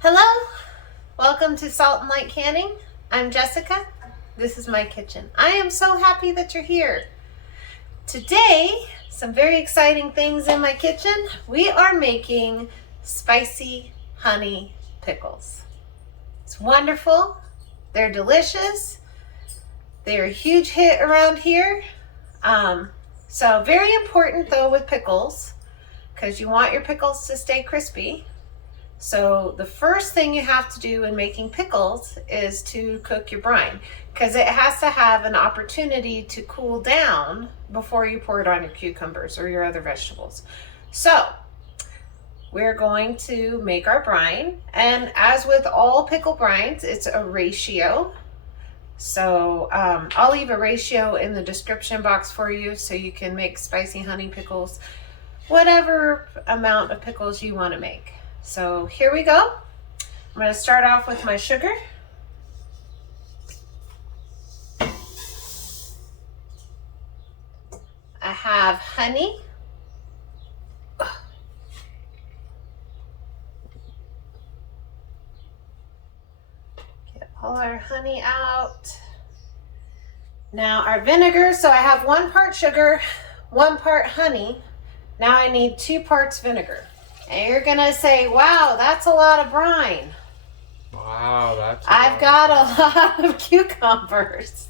Hello, welcome to Salt and Light Canning. I'm Jessica. This is my kitchen. I am so happy that you're here. Today, some very exciting things in my kitchen. We are making spicy honey pickles. It's wonderful. They're delicious. They're a huge hit around here. So very important though with pickles, because you want your pickles to stay crispy. So the first thing you have to do in making pickles is to cook your brine, because it has to have an opportunity to cool down before you pour it on your cucumbers or your other vegetables. So we're going to make our brine, and as with all pickle brines, it's a ratio. So I'll leave a ratio in the description box for you so you can make spicy honey pickles, whatever amount of pickles you want to make. So here we go. I'm going to start off with my sugar. I have honey. Get all our honey out. Now our vinegar, so I have 1 part sugar, 1 part honey. Now I need 2 parts vinegar. And you're gonna say, wow, that's a lot of brine. Wow, that's I've got a lot of cucumbers.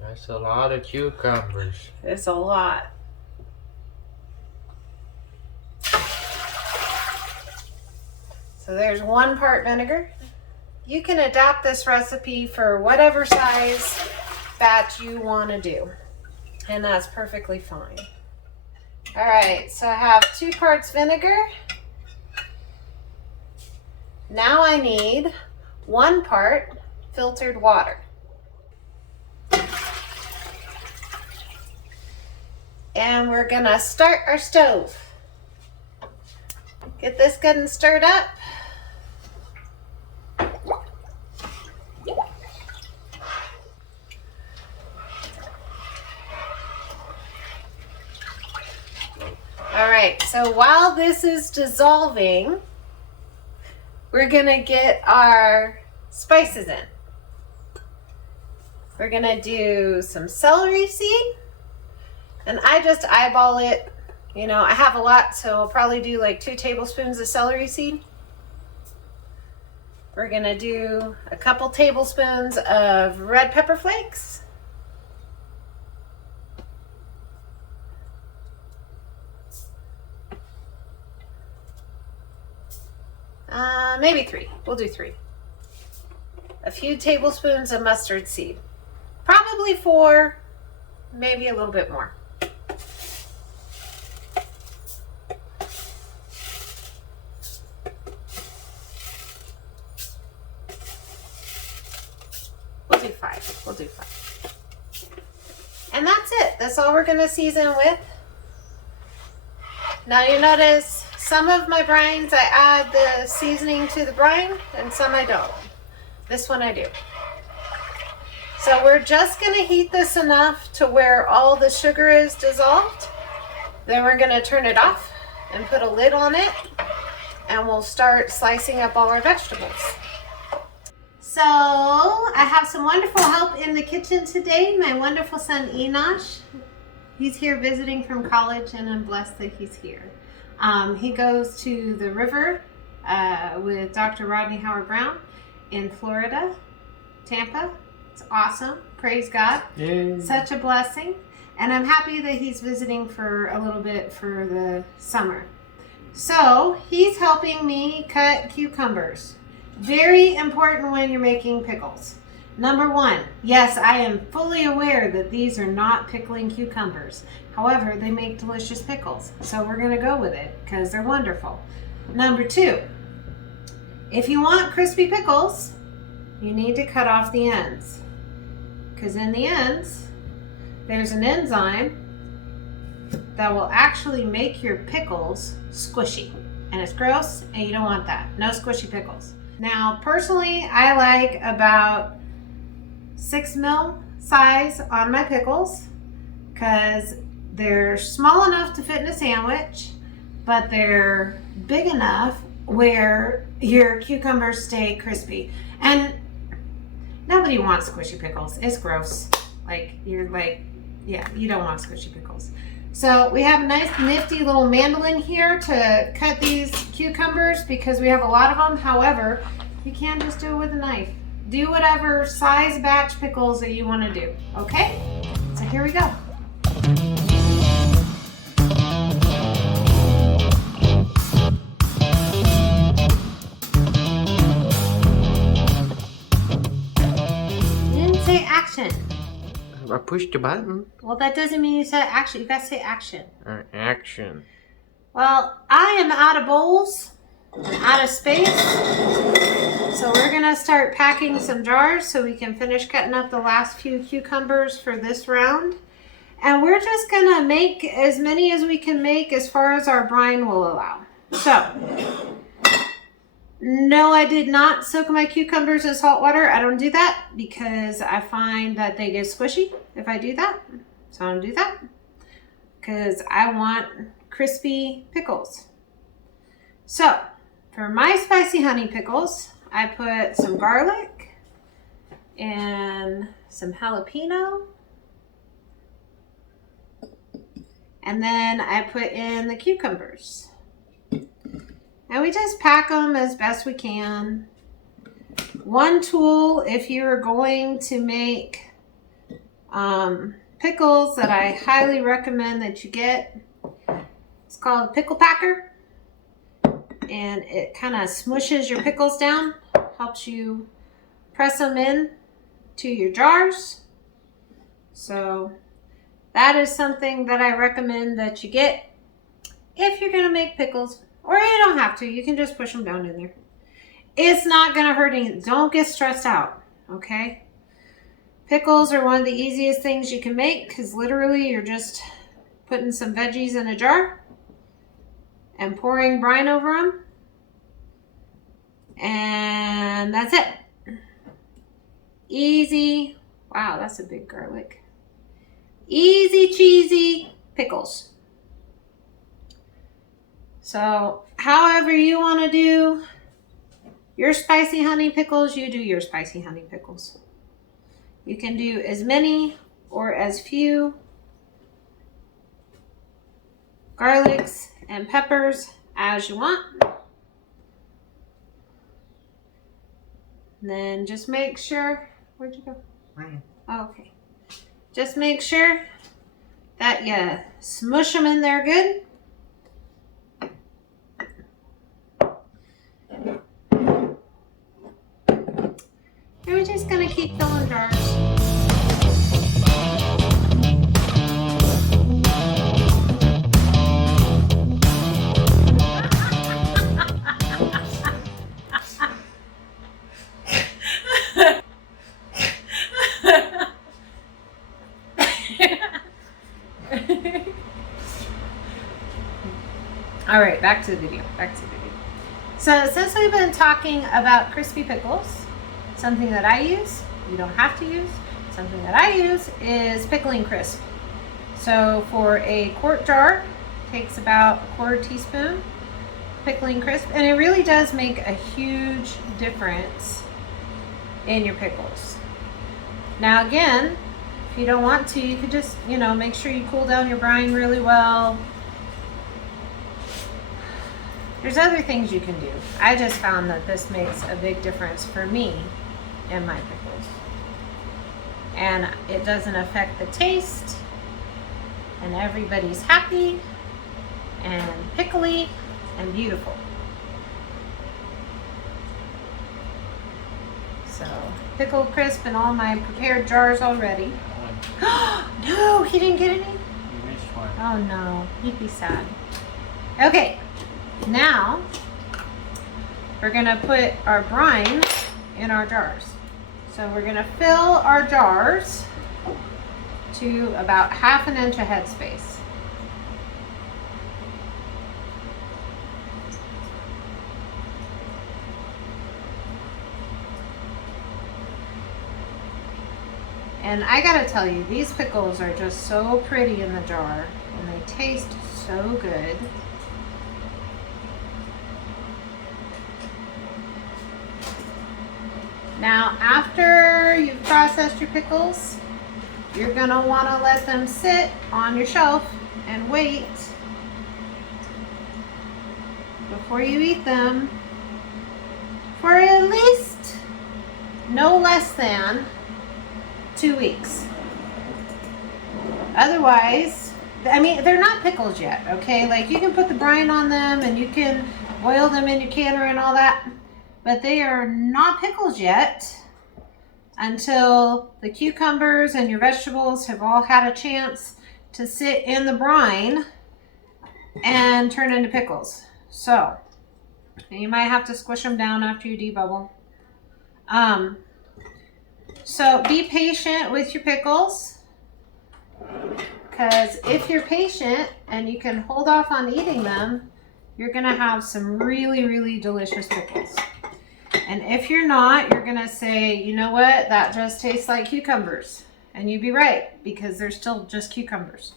That's a lot of cucumbers. It's a lot. So there's 1 part vinegar. You can adapt this recipe for whatever size batch you want to do, and that's perfectly fine. All right, so I have 2 parts vinegar. Now I need 1 part filtered water. And we're gonna start our stove. Get this good and stirred up. All right, so while this is dissolving, we're gonna get our spices in. We're gonna do some celery seed, and I just eyeball it. You know, I have a lot, so I'll probably do like 2 tablespoons of celery seed. We're gonna do a couple tablespoons of red pepper flakes. Maybe 3. We'll do 3. A few tablespoons of mustard seed. Probably 4, maybe a little bit more. We'll do 5. We'll do 5. And that's it. That's all we're going to season with. Now you notice some of my brines I add the seasoning to the brine, and some I don't. This one I do. So we're just going to heat this enough to where all the sugar is dissolved. Then we're going to turn it off and put a lid on it, and we'll start slicing up all our vegetables. So I have some wonderful help in the kitchen today. My wonderful son Enosh. He's here visiting from college, and I'm blessed that he's here. He goes to the river with Dr. Rodney Howard-Brown in Florida, Tampa. It's awesome. Praise God. Yay. Such a blessing. And I'm happy that he's visiting for a little bit for the summer. So he's helping me cut cucumbers. Very important when you're making pickles. Number 1, yes, I am fully aware that these are not pickling cucumbers. However, they make delicious pickles. So we're going to go with it because they're wonderful. Number 2, if you want crispy pickles, you need to cut off the ends. Because in the ends, there's an enzyme that will actually make your pickles squishy. And it's gross, and you don't want that. No squishy pickles. Now, personally, I like about 6 mil size on my pickles because they're small enough to fit in a sandwich, but they're big enough where your cucumbers stay crispy. And nobody wants squishy pickles. It's gross. Like, you're like, yeah, you don't want squishy pickles. So we have a nice nifty little mandolin here to cut these cucumbers because we have a lot of them. However, you can't just do it with a knife. Do whatever size batch pickles that you want to do. Okay? So here we go. You didn't say action. I pushed the button. Well, that doesn't mean you said action. You got to say action. Action. Well, I am out of bowls and out of space. So we're going to start packing some jars so we can finish cutting up the last few cucumbers for this round. And we're just going to make as many as we can make as far as our brine will allow. So, no, I did not soak my cucumbers in salt water. I don't do that because I find that they get squishy if I do that. So I don't do that because I want crispy pickles. So for my spicy honey pickles, I put some garlic and some jalapeno. And then I put in the cucumbers. And we just pack them as best we can. One tool, if you're going to make pickles that I highly recommend that you get, it's called a pickle packer. And it kind of smushes your pickles down, helps you press them in to your jars. So that is something that I recommend that you get if you're going to make pickles. Or you don't have to. You can just push them down in there. It's not going to hurt anything. Don't get stressed out, okay? Pickles are one of the easiest things you can make because literally you're just putting some veggies in a jar and pouring brine over them. And that's it. Easy. Wow, that's a big garlic. Easy cheesy pickles. So, however you want to do your spicy honey pickles, you do your spicy honey pickles. You can do as many or as few garlics and peppers as you want. And then just make sure, where'd you go? Right. Oh, okay. Just make sure that you smush them in there good. And we're just going to keep filling jars. All right, back to the video. So since we've been talking about crispy pickles, something that I use, you don't have to use, something that I use is pickling crisp. So for a quart jar, takes about a quarter teaspoon pickling crisp, and it really does make a huge difference in your pickles. Now again, if you don't want to, you could just, make sure you cool down your brine really well. There's other things you can do. I just found that this makes a big difference for me in my pickles. And it doesn't affect the taste. And everybody's happy and pickly and beautiful. So, pickle crisp in all my prepared jars already. No, he didn't get any? You missed one. Oh no, he'd be sad. Okay. Now, we're going to put our brine in our jars. So we're going to fill our jars to about 1/2 inch of headspace. And I gotta tell you, these pickles are just so pretty in the jar, and they taste so good. Now, after you've processed your pickles, you're gonna wanna let them sit on your shelf and wait before you eat them for at least no less than 2 weeks. Otherwise, I mean, they're not pickles yet, okay? Like, you can put the brine on them and you can boil them in your canner and all that, but they are not pickles yet until the cucumbers and your vegetables have all had a chance to sit in the brine and turn into pickles. So, you might have to squish them down after you debubble. So be patient with your pickles, because if you're patient and you can hold off on eating them, you're gonna have some really, really delicious pickles. And if you're not, you're gonna say, you know what, that just tastes like cucumbers. And you'd be right, because they're still just cucumbers.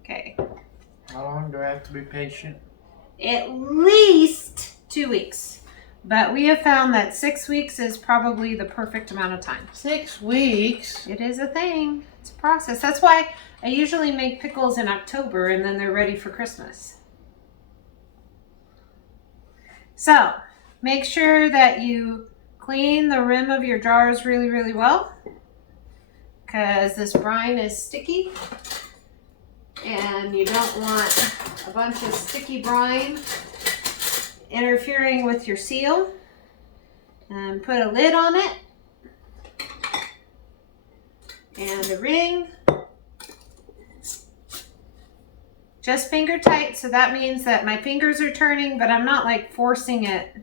Okay. How long do I have to be patient? At least 2 weeks. But we have found that 6 weeks is probably the perfect amount of time. 6 weeks? It is a thing. It's a process. That's why I usually make pickles in October and then they're ready for Christmas. So, make sure that you clean the rim of your jars really, really well, because this brine is sticky and you don't want a bunch of sticky brine interfering with your seal. And put a lid on it and a ring. Just finger tight, so that means that my fingers are turning, but I'm not like forcing it,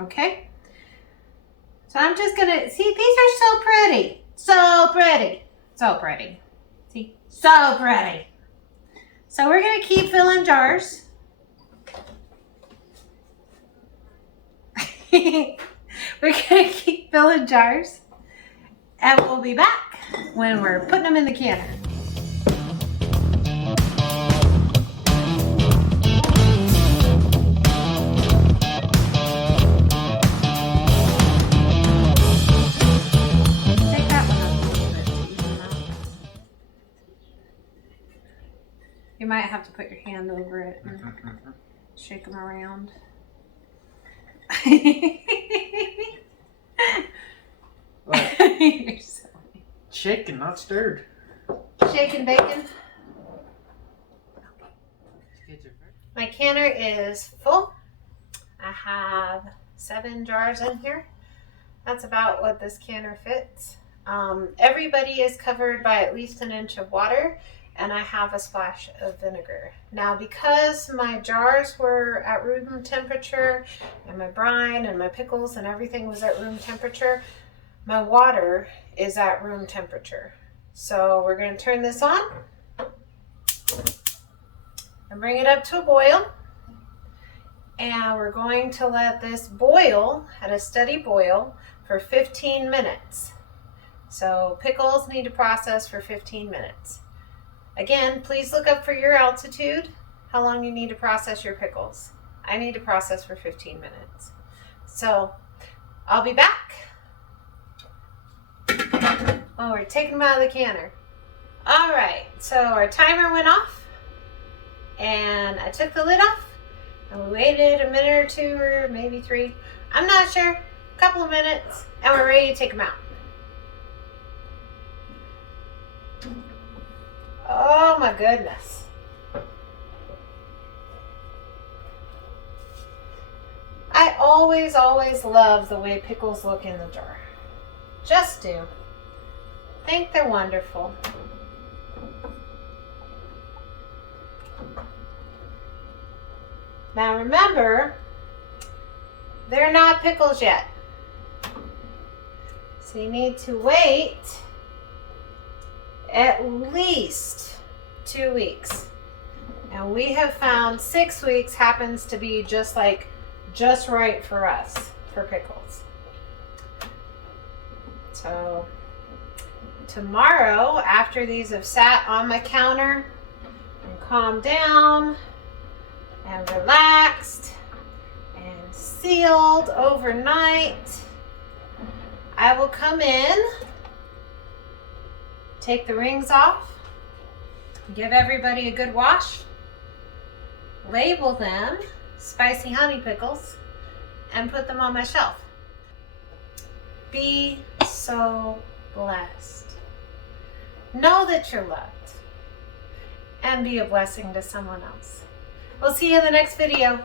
okay? So I'm just gonna, see, these are so pretty, so pretty, so pretty. See, so pretty. So we're gonna keep filling jars. We're gonna keep filling jars, and we'll be back when we're putting them in the canner. Take that one up a little bit to even them out. You might have to put your hand over it and shake them around. What? You're so funny. Shaken, not stirred. Shaken bacon. My canner is full. I have 7 jars in here. That's about what this canner fits. Everybody is covered by at least 1 inch of water, and I have a splash of vinegar. Now, because my jars were at room temperature, and my brine and my pickles and everything was at room temperature, my water is at room temperature. So we're going to turn this on and bring it up to a boil. And we're going to let this boil at a steady boil for 15 minutes. So pickles need to process for 15 minutes. Again, please look up for your altitude, how long you need to process your pickles. I need to process for 15 minutes. So I'll be back. Oh, we're taking them out of the canner. All right, so our timer went off and I took the lid off and we waited a minute or 2 or maybe 3. I'm not sure, a couple of minutes, and we're ready to take them out. Oh my goodness. I always love the way pickles look in the jar. Just do. Think they're wonderful. Now remember, they're not pickles yet. So you need to wait at least 2 weeks. And we have found 6 weeks happens to be just right for us, for pickles. So tomorrow, after these have sat on my counter and calmed down and relaxed and sealed overnight, I will come in, take the rings off, give everybody a good wash, label them spicy honey pickles, and put them on my shelf. Be so blessed. Know that you're loved, and be a blessing to someone else. We'll see you in the next video.